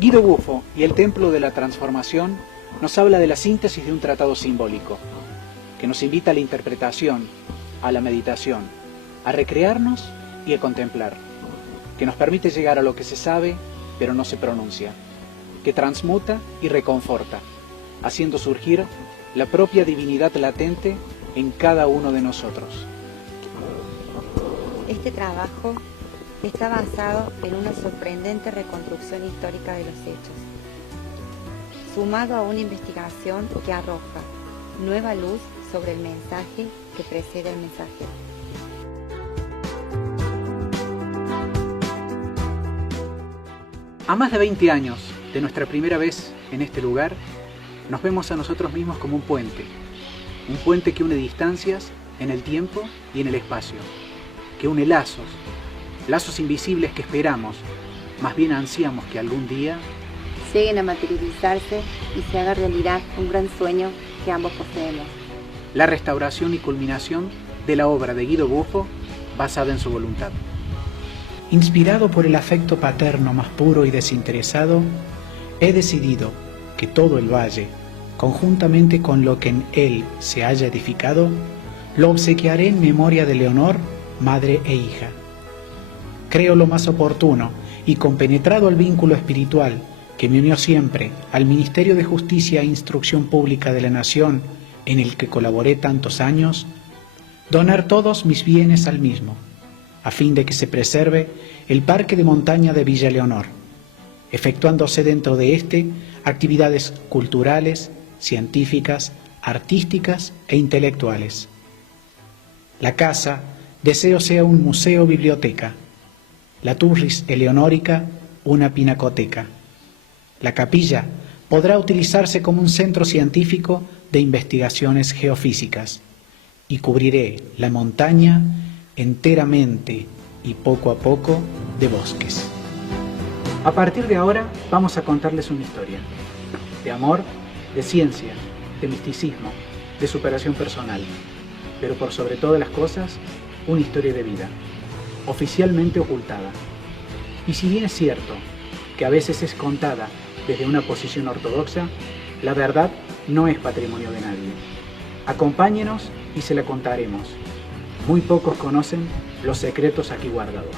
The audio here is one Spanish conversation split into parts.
Guido Buffo y el Templo de la Transformación nos habla de la síntesis de un tratado simbólico, que nos invita a la interpretación, a la meditación, a recrearnos y a contemplar, que nos permite llegar a lo que se sabe pero no se pronuncia, que transmuta y reconforta, haciendo surgir la propia divinidad latente en cada uno de nosotros. Este trabajo está basado en una sorprendente reconstrucción histórica de los hechos, sumado a una investigación que arroja nueva luz sobre el mensaje que precede al mensaje. A más de 20 años de nuestra primera vez en este lugar, nos vemos a nosotros mismos como un puente que une distancias en el tiempo y en el espacio, que une lazos invisibles que esperamos, más bien ansiamos que algún día lleguen a materializarse y se haga realidad un gran sueño que ambos poseemos. La restauración y culminación de la obra de Guido Buffo basada en su voluntad. Inspirado por el afecto paterno más puro y desinteresado, he decidido que todo el valle, conjuntamente con lo que en él se haya edificado, lo obsequiaré en memoria de Leonor, madre e hija. Creo lo más oportuno y compenetrado al vínculo espiritual que me unió siempre al Ministerio de Justicia e Instrucción Pública de la Nación, en el que colaboré tantos años, donar todos mis bienes al mismo, a fin de que se preserve el Parque de Montaña de Villa Leonor, efectuándose dentro de este actividades culturales, científicas, artísticas e intelectuales. La casa deseo sea un museo-biblioteca, la Turris Eleonórica una pinacoteca. La capilla podrá utilizarse como un centro científico de investigaciones geofísicas y cubriré la montaña enteramente y poco a poco de bosques. A partir de ahora vamos a contarles una historia de amor, de ciencia, de misticismo, de superación personal, pero por sobre todas las cosas, una historia de vida, oficialmente ocultada. Y si bien es cierto que a veces es contada desde una posición ortodoxa, la verdad no es patrimonio de nadie. Acompáñenos y se la contaremos. Muy pocos conocen los secretos aquí guardados.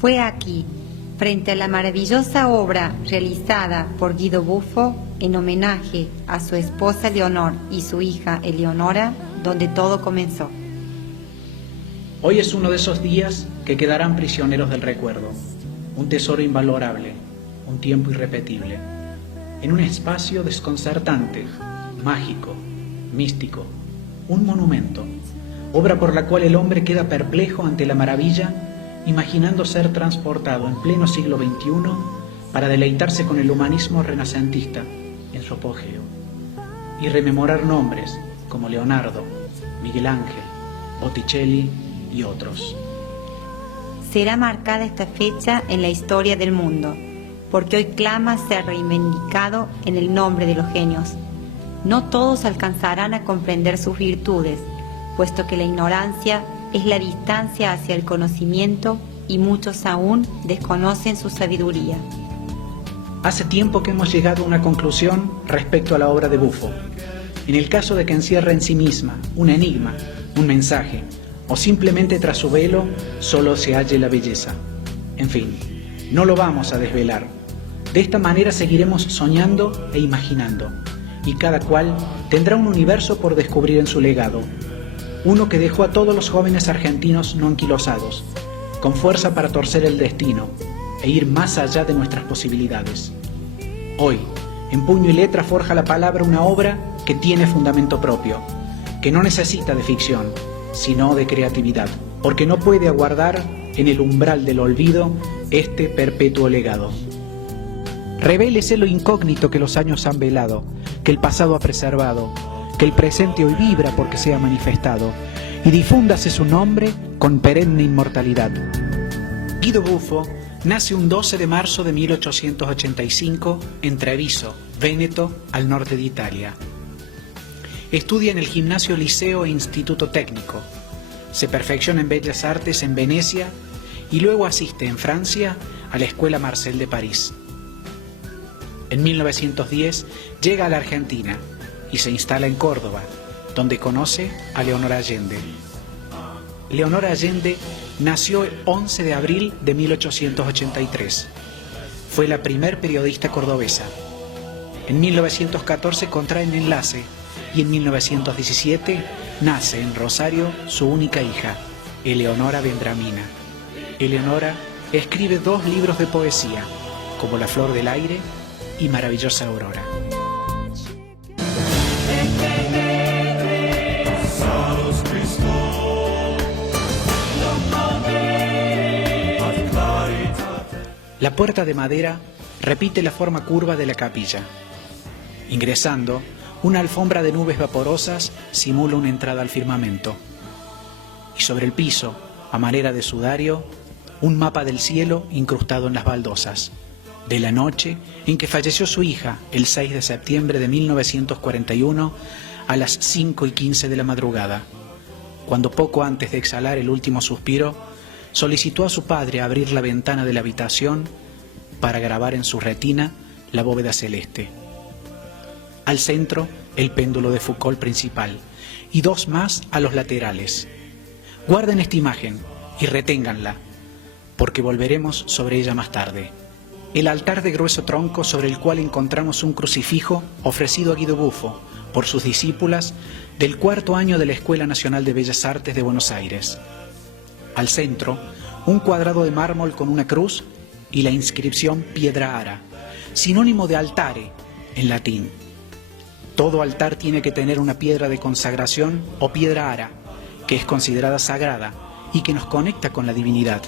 Fue aquí, frente a la maravillosa obra realizada por Guido Buffo en homenaje a su esposa Leonor y su hija Eleonora, donde todo comenzó. Hoy es uno de esos días que quedarán prisioneros del recuerdo, un tesoro invalorable, un tiempo irrepetible, en un espacio desconcertante, mágico, místico, un monumento, obra por la cual el hombre queda perplejo ante la maravilla, imaginando ser transportado en pleno siglo XXI para deleitarse con el humanismo renacentista en su apogeo y rememorar nombres como Leonardo, Miguel Ángel, Botticelli y otros. Será marcada esta fecha en la historia del mundo, porque hoy clama ser reivindicado en el nombre de los genios. No todos alcanzarán a comprender sus virtudes, puesto que la ignorancia es la distancia hacia el conocimiento y muchos aún desconocen su sabiduría. Hace tiempo que hemos llegado a una conclusión respecto a la obra de Buffo. En el caso de que encierra en sí misma un enigma, un mensaje, o simplemente tras su velo solo se halle la belleza. En fin, No lo vamos a desvelar. De esta manera seguiremos soñando e imaginando, y cada cual tendrá un universo por descubrir en su legado, uno que dejó a todos los jóvenes argentinos no anquilosados, con fuerza para torcer el destino e ir más allá de nuestras posibilidades. Hoy, en puño y letra forja la palabra una obra que tiene fundamento propio, que no necesita de ficción, sino de creatividad, porque no puede aguardar en el umbral del olvido este perpetuo legado. Revélese lo incógnito que los años han velado, que el pasado ha preservado, que el presente hoy vibra porque se ha manifestado, y difúndase su nombre con perenne inmortalidad. Guido Buffo nace un 12 de marzo de 1885 en Treviso, Véneto, al norte de Italia. Estudia en el Gimnasio Liceo e Instituto Técnico. Se perfecciona en Bellas Artes en Venecia y luego asiste en Francia a la Escuela Marcel de París. En 1910 llega a la Argentina y se instala en Córdoba, donde conoce a Leonor Allende. Leonor Allende nació el 11 de abril de 1883. Fue la primer periodista cordobesa. En 1914 contraen enlace y en 1917 nace en Rosario su única hija, Eleonora Vendramina. Eleonora escribe 2 libros de poesía, como La Flor del Aire y Maravillosa Aurora. La puerta de madera repite la forma curva de la capilla. Ingresando, una alfombra de nubes vaporosas simula una entrada al firmamento. Y sobre el piso, a manera de sudario, un mapa del cielo incrustado en las baldosas, de la noche en que falleció su hija el 6 de septiembre de 1941 a las 5:15 de la madrugada, cuando poco antes de exhalar el último suspiro, solicitó a su padre abrir la ventana de la habitación para grabar en su retina la bóveda celeste. Al centro, el péndulo de Foucault principal y 2 más a los laterales. Guarden esta imagen y reténganla, porque volveremos sobre ella más tarde. El altar de grueso tronco sobre el cual encontramos un crucifijo ofrecido a Guido Buffo por sus discípulas del 4º año de la Escuela Nacional de Bellas Artes de Buenos Aires. Al centro, un cuadrado de mármol con una cruz y la inscripción Piedra Ara, sinónimo de altare en latín. Todo altar tiene que tener una piedra de consagración o piedra ara, que es considerada sagrada y que nos conecta con la divinidad.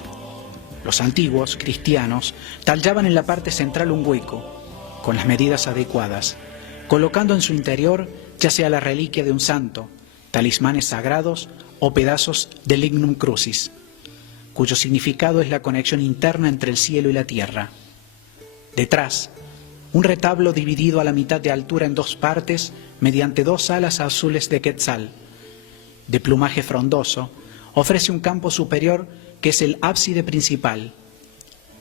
Los antiguos cristianos tallaban en la parte central un hueco, con las medidas adecuadas, colocando en su interior ya sea la reliquia de un santo, talismanes sagrados o pedazos de lignum crucis, cuyo significado es la conexión interna entre el cielo y la tierra. Detrás, un retablo dividido a la mitad de altura en 2 partes mediante 2 alas azules de quetzal, de plumaje frondoso, ofrece un campo superior que es el ábside principal.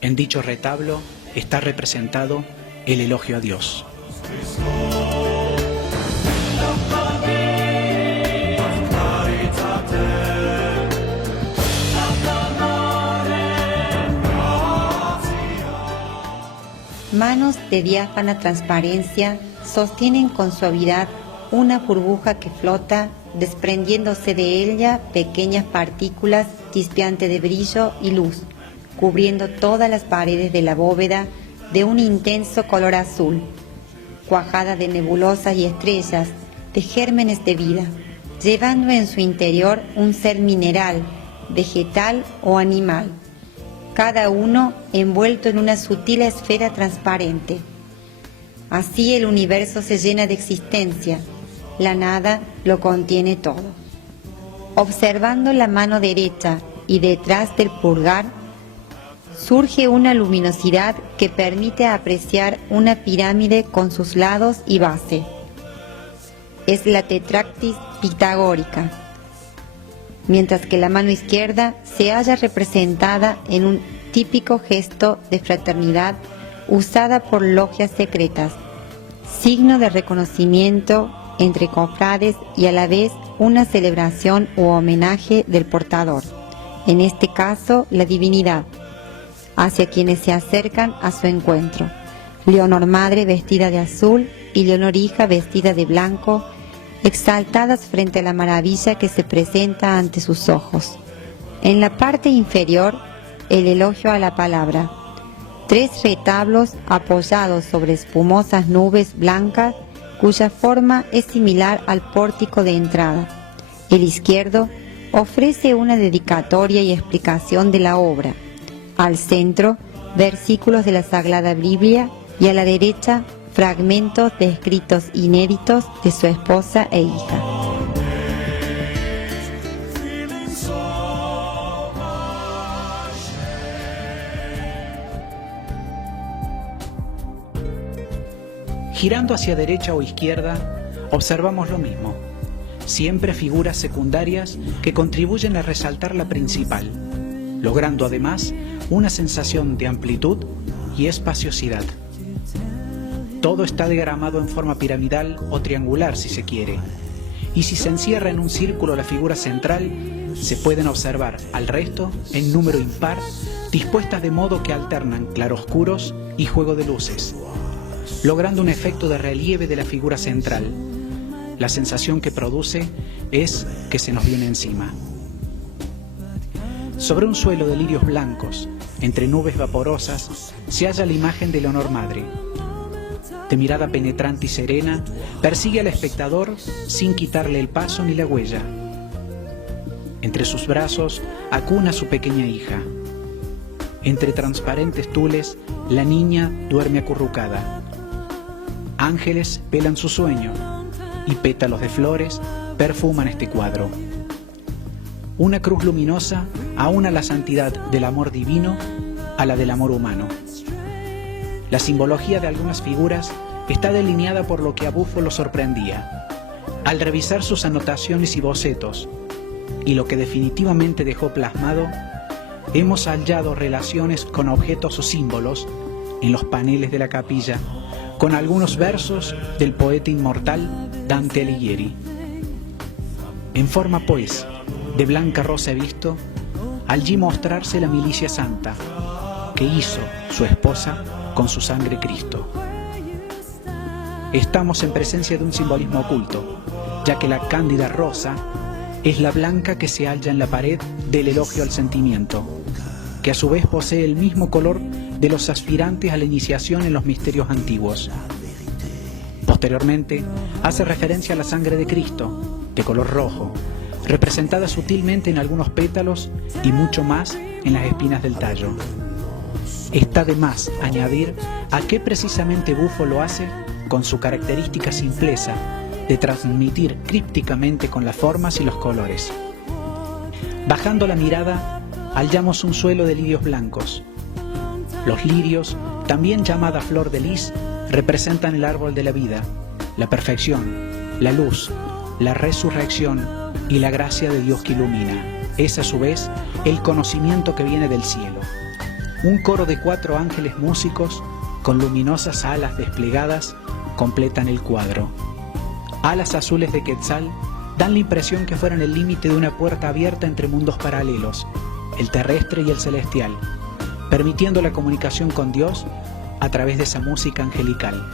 En dicho retablo está representado el elogio a Dios. Manos de diáfana transparencia sostienen con suavidad una burbuja que flota, desprendiéndose de ella pequeñas partículas chispeantes de brillo y luz, cubriendo todas las paredes de la bóveda de un intenso color azul, cuajada de nebulosas y estrellas, de gérmenes de vida, llevando en su interior un ser mineral, vegetal o animal, cada uno envuelto en una sutil esfera transparente. Así el universo se llena de existencia, la nada lo contiene todo. Observando la mano derecha y detrás del pulgar, surge una luminosidad que permite apreciar una pirámide con sus lados y base. Es la tetractis pitagórica, mientras que la mano izquierda se halla representada en un típico gesto de fraternidad usada por logias secretas, signo de reconocimiento entre cofrades y a la vez una celebración u homenaje del portador, en este caso la divinidad. hacia quienes se acercan a su encuentro. Leonor madre vestida de azul y Leonor hija vestida de blanco, exaltadas frente a la maravilla que se presenta ante sus ojos. En la parte inferior, el elogio a la palabra. 3 retablos apoyados sobre espumosas nubes blancas, cuya forma es similar al pórtico de entrada. El izquierdo ofrece una dedicatoria y explicación de la obra. Al centro, versículos de la Sagrada Biblia y a la derecha, fragmentos de escritos inéditos de su esposa e hija. Girando hacia derecha o izquierda, observamos lo mismo. Siempre figuras secundarias que contribuyen a resaltar la principal, logrando además una sensación de amplitud y espaciosidad. Todo está diagramado en forma piramidal o triangular si se quiere, y si se encierra en un círculo la figura central, se pueden observar al resto en número impar, dispuestas de modo que alternan claroscuros y juego de luces, logrando un efecto de relieve de la figura central. La sensación que produce es que se nos viene encima. Sobre un suelo de lirios blancos, entre nubes vaporosas, se halla la imagen de Leonor Madre. De mirada penetrante y serena, persigue al espectador sin quitarle el paso ni la huella. Entre sus brazos acuna a su pequeña hija. Entre transparentes tules, la niña duerme acurrucada. Ángeles velan su sueño y pétalos de flores perfuman este cuadro. Una cruz luminosa aúna la santidad del amor divino a la del amor humano. La simbología de algunas figuras está delineada por lo que a Buffo lo sorprendía. Al revisar sus anotaciones y bocetos, y lo que definitivamente dejó plasmado, hemos hallado relaciones con objetos o símbolos en los paneles de la capilla, con algunos versos del poeta inmortal Dante Alighieri. En forma, pues, de blanca rosa he visto allí mostrarse la milicia santa que hizo su esposa con su sangre Cristo. Estamos en presencia de un simbolismo oculto, ya que la cándida rosa es la blanca que se halla en la pared del elogio al sentimiento, que a su vez posee el mismo color de los aspirantes a la iniciación en los misterios antiguos. Posteriormente, hace referencia a la sangre de Cristo, de color rojo, representada sutilmente en algunos pétalos y mucho más en las espinas del tallo. Está de más añadir a qué precisamente Buffo lo hace con su característica simpleza de transmitir crípticamente con las formas y los colores. Bajando la mirada, hallamos un suelo de lirios blancos. Los lirios, también llamada flor de lis, representan el árbol de la vida, la perfección, la luz, la resurrección y la gracia de Dios que ilumina. Es a su vez el conocimiento que viene del cielo. Un coro de 4 ángeles músicos con luminosas alas desplegadas completan el cuadro. Alas azules de Quetzal dan la impresión que fueran el límite de una puerta abierta entre mundos paralelos, el terrestre y el celestial, permitiendo la comunicación con Dios a través de esa música angelical.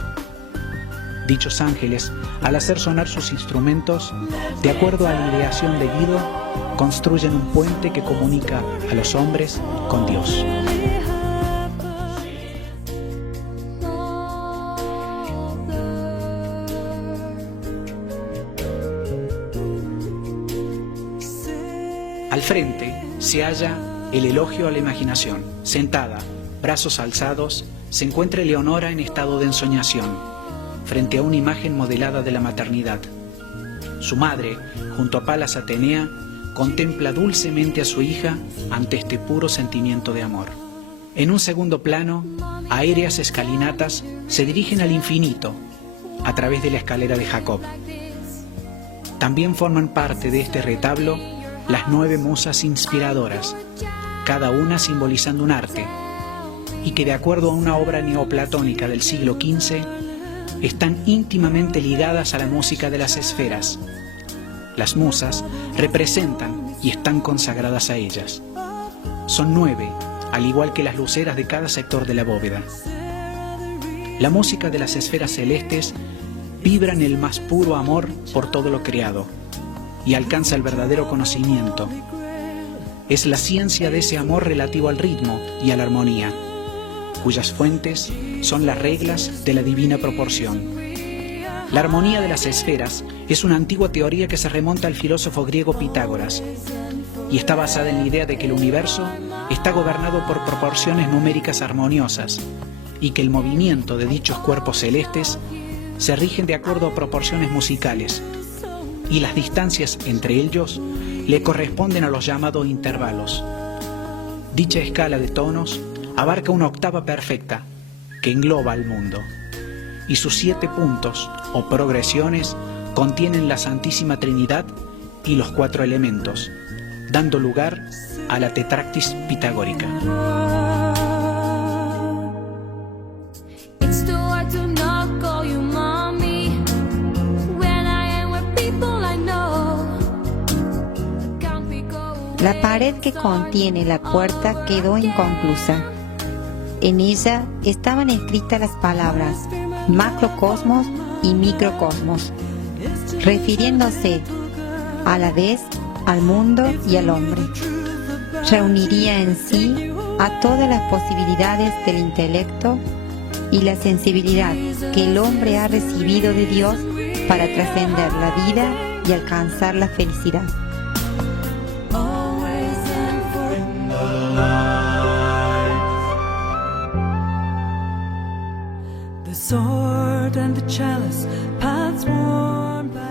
Dichos ángeles, al hacer sonar sus instrumentos, de acuerdo a la ideación de Guido, construyen un puente que comunica a los hombres con Dios. Al frente se halla el elogio a la imaginación. Sentada, brazos alzados, se encuentra Leonora en estado de ensoñación, frente a una imagen modelada de la maternidad. Su madre, junto a Palas Atenea, contempla dulcemente a su hija ante este puro sentimiento de amor. En un segundo plano, aéreas escalinatas se dirigen al infinito a través de la escalera de Jacob. También forman parte de este retablo las 9 musas inspiradoras, cada una simbolizando un arte, y que de acuerdo a una obra neoplatónica del siglo XV, están íntimamente ligadas a la música de las esferas. Las musas representan y están consagradas a ellas. Son 9, al igual que las luceras de cada sector de la bóveda. La música de las esferas celestes vibra en el más puro amor por todo lo creado y alcanza el verdadero conocimiento. Es la ciencia de ese amor relativo al ritmo y a la armonía, cuyas fuentes son las reglas de la divina proporción. La armonía de las esferas es una antigua teoría que se remonta al filósofo griego Pitágoras y está basada en la idea de que el universo está gobernado por proporciones numéricas armoniosas y que el movimiento de dichos cuerpos celestes se rigen de acuerdo a proporciones musicales y las distancias entre ellos le corresponden a los llamados intervalos. Dicha escala de tonos abarca una octava perfecta que engloba al mundo y sus 7 puntos o progresiones contienen la Santísima Trinidad y los 4 elementos, dando lugar a la tetractis pitagórica. La pared que contiene la puerta quedó inconclusa. En ella estaban escritas las palabras macrocosmos y microcosmos, refiriéndose a la vez al mundo y al hombre. Reuniría en sí a todas las posibilidades del intelecto y la sensibilidad que el hombre ha recibido de Dios para trascender la vida y alcanzar la felicidad.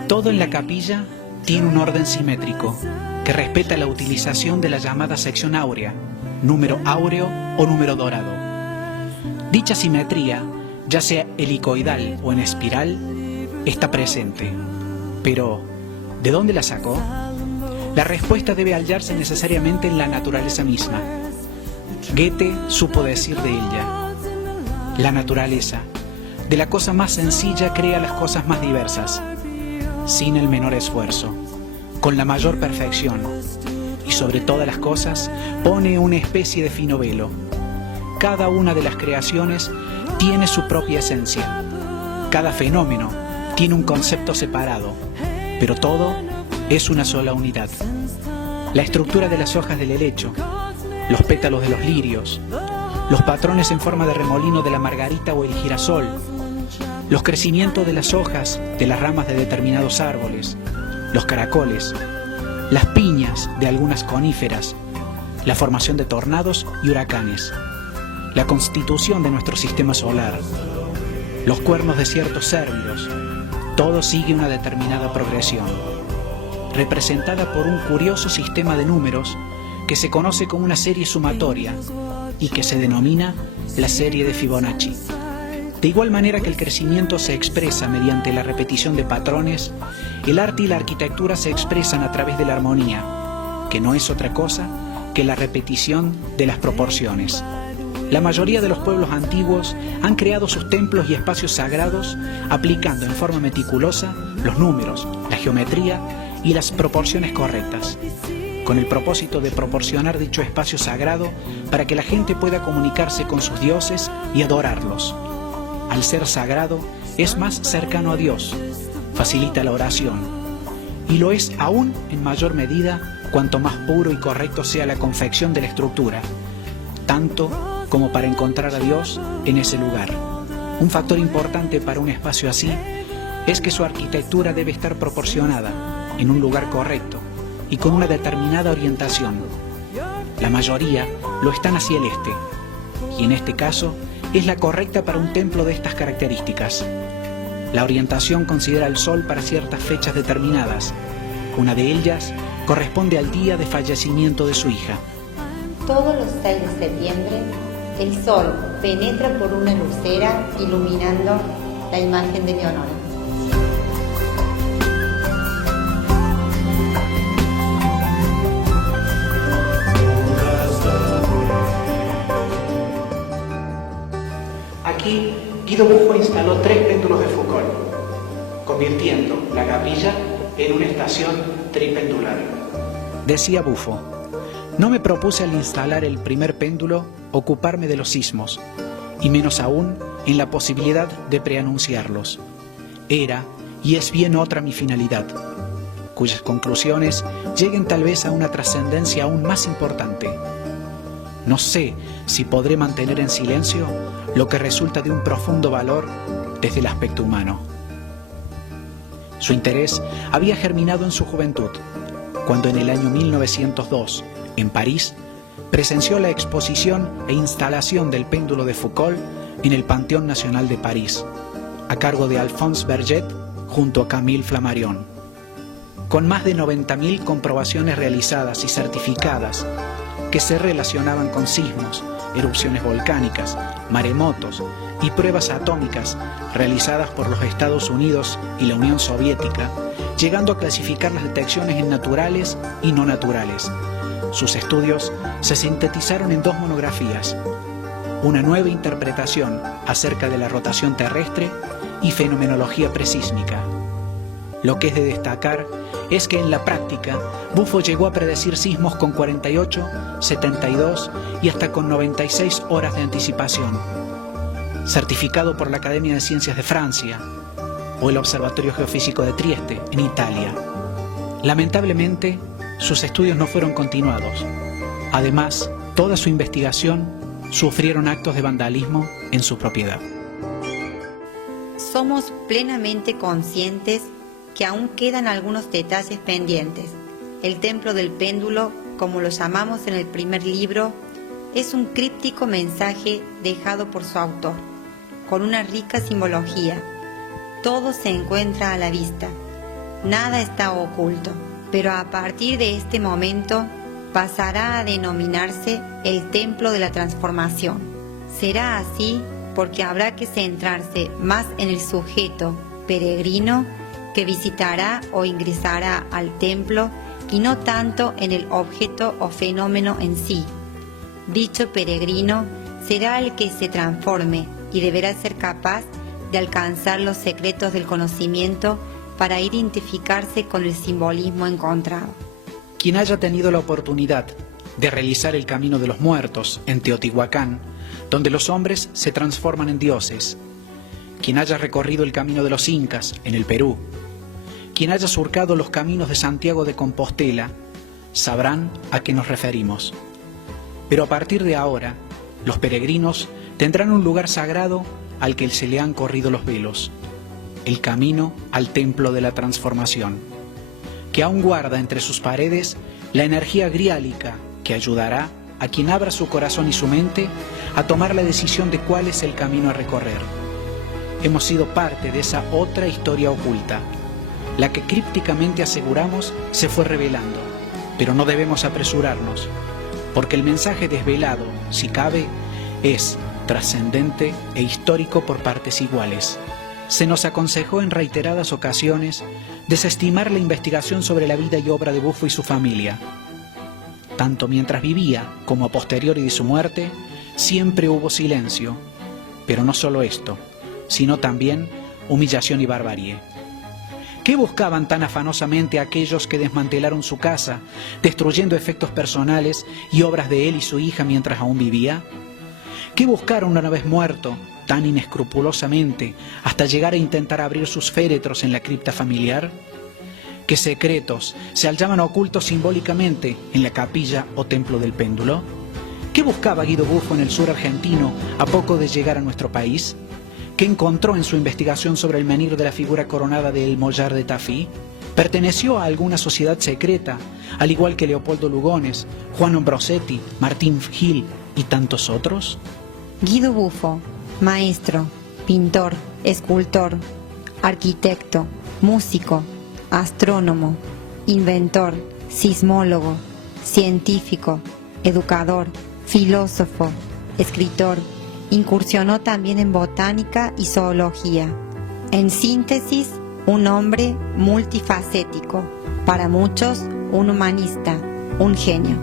Todo en la capilla tiene un orden simétrico que respeta la utilización de la llamada sección áurea, número áureo o número dorado. Dicha simetría, ya sea helicoidal o en espiral, está presente. Pero, ¿de dónde la sacó? La respuesta debe hallarse necesariamente en la naturaleza misma. Goethe supo decir de ella: la naturaleza, de la cosa más sencilla crea las cosas más diversas, sin el menor esfuerzo, con la mayor perfección, y sobre todas las cosas pone una especie de fino velo. Cada una de las creaciones tiene su propia esencia. Cada fenómeno tiene un concepto separado, pero todo es una sola unidad. La estructura de las hojas del helecho, los pétalos de los lirios, los patrones en forma de remolino de la margarita o el girasol, los crecimientos de las hojas de las ramas de determinados árboles, los caracoles, las piñas de algunas coníferas, la formación de tornados y huracanes, la constitución de nuestro sistema solar, los cuernos de ciertos cérvidos, todo sigue una determinada progresión, representada por un curioso sistema de números que se conoce como una serie sumatoria y que se denomina la serie de Fibonacci. De igual manera que el crecimiento se expresa mediante la repetición de patrones, el arte y la arquitectura se expresan a través de la armonía, que no es otra cosa que la repetición de las proporciones. La mayoría de los pueblos antiguos han creado sus templos y espacios sagrados aplicando en forma meticulosa los números, la geometría y las proporciones correctas, con el propósito de proporcionar dicho espacio sagrado para que la gente pueda comunicarse con sus dioses y adorarlos. Al ser sagrado, es más cercano a Dios, facilita la oración, y lo es aún en mayor medida cuanto más puro y correcto sea la confección de la estructura, tanto como para encontrar a Dios en ese lugar. Un factor importante para un espacio así es que su arquitectura debe estar proporcionada en un lugar correcto y con una determinada orientación. La mayoría lo están hacia el este, y en este caso es la correcta para un templo de estas características. La orientación considera el sol para ciertas fechas determinadas. Una de ellas corresponde al día de fallecimiento de su hija. Todos los 6 de septiembre, el sol penetra por una lucera iluminando la imagen de Leonora. Aquí, Guido Buffo instaló 3 péndulos de Foucault, convirtiendo la capilla en una estación tripendular. Decía Buffo: No me propuse al instalar el primer péndulo ocuparme de los sismos, y menos aún en la posibilidad de preanunciarlos. Era y es bien otra mi finalidad, cuyas conclusiones lleguen tal vez a una trascendencia aún más importante. No sé si podré mantener en silencio lo que resulta de un profundo valor desde el aspecto humano. Su interés había germinado en su juventud, cuando en el año 1902, en París, presenció la exposición e instalación del péndulo de Foucault en el Panteón Nacional de París, a cargo de Alphonse Berget junto a Camille Flammarion. Con más de 90.000 comprobaciones realizadas y certificadas que se relacionaban con sismos, erupciones volcánicas, maremotos y pruebas atómicas realizadas por los Estados Unidos y la Unión Soviética, llegando a clasificar las detecciones en naturales y no naturales. Sus estudios se sintetizaron en 2 monografías: una nueva interpretación acerca de la rotación terrestre y fenomenología presísmica. Lo que es de destacar es que en la práctica Buffo llegó a predecir sismos con 48, 72 y hasta con 96 horas de anticipación, certificado por la Academia de Ciencias de Francia o el Observatorio Geofísico de Trieste, en Italia. Lamentablemente, sus estudios no fueron continuados. Además, toda su investigación sufrieron actos de vandalismo en su propiedad. Somos plenamente conscientes que aún quedan algunos detalles pendientes. El templo del péndulo, como lo llamamos en el primer libro, es un críptico mensaje dejado por su autor, con una rica simbología. Todo se encuentra a la vista, nada está oculto, pero a partir de este momento pasará a denominarse el Templo de la Transformación. Será así porque habrá que centrarse más en el sujeto peregrino que visitará o ingresará al templo y no tanto en el objeto o fenómeno en sí. Dicho peregrino será el que se transforme y deberá ser capaz de alcanzar los secretos del conocimiento para identificarse con el simbolismo encontrado. Quien haya tenido la oportunidad de realizar el Camino de los Muertos en Teotihuacán, donde los hombres se transforman en dioses, quien haya recorrido el Camino de los Incas en el Perú, quien haya surcado los caminos de Santiago de Compostela, sabrán a qué nos referimos. Pero a partir de ahora, los peregrinos tendrán un lugar sagrado al que se le han corrido los velos, el camino al Templo de la Transformación, que aún guarda entre sus paredes la energía griálica que ayudará a quien abra su corazón y su mente a tomar la decisión de cuál es el camino a recorrer. Hemos sido parte de esa otra historia oculta, la que crípticamente aseguramos se fue revelando, pero no debemos apresurarnos, porque el mensaje desvelado, si cabe, es trascendente e histórico por partes iguales. Se nos aconsejó en reiteradas ocasiones desestimar la investigación sobre la vida y obra de Buffo y su familia. Tanto mientras vivía como a posteriori de su muerte, siempre hubo silencio, pero no solo esto, sino también humillación y barbarie. ¿Qué buscaban tan afanosamente aquellos que desmantelaron su casa, destruyendo efectos personales y obras de él y su hija mientras aún vivía? ¿Qué buscaron una vez muerto, tan inescrupulosamente, hasta llegar a intentar abrir sus féretros en la cripta familiar? ¿Qué secretos se hallaban ocultos simbólicamente en la capilla o templo del péndulo? ¿Qué buscaba Guido Buffo en el sur argentino a poco de llegar a nuestro país? ¿Qué encontró en su investigación sobre el menhir de la figura coronada de El Mollar de Tafí? ¿Perteneció a alguna sociedad secreta, al igual que Leopoldo Lugones, Juan Ambrosetti, Martín Gil y tantos otros? Guido Buffo, maestro, pintor, escultor, arquitecto, músico, astrónomo, inventor, sismólogo, científico, educador, filósofo, escritor. Incursionó también en botánica y zoología. En síntesis, un hombre multifacético, para muchos un humanista, un genio.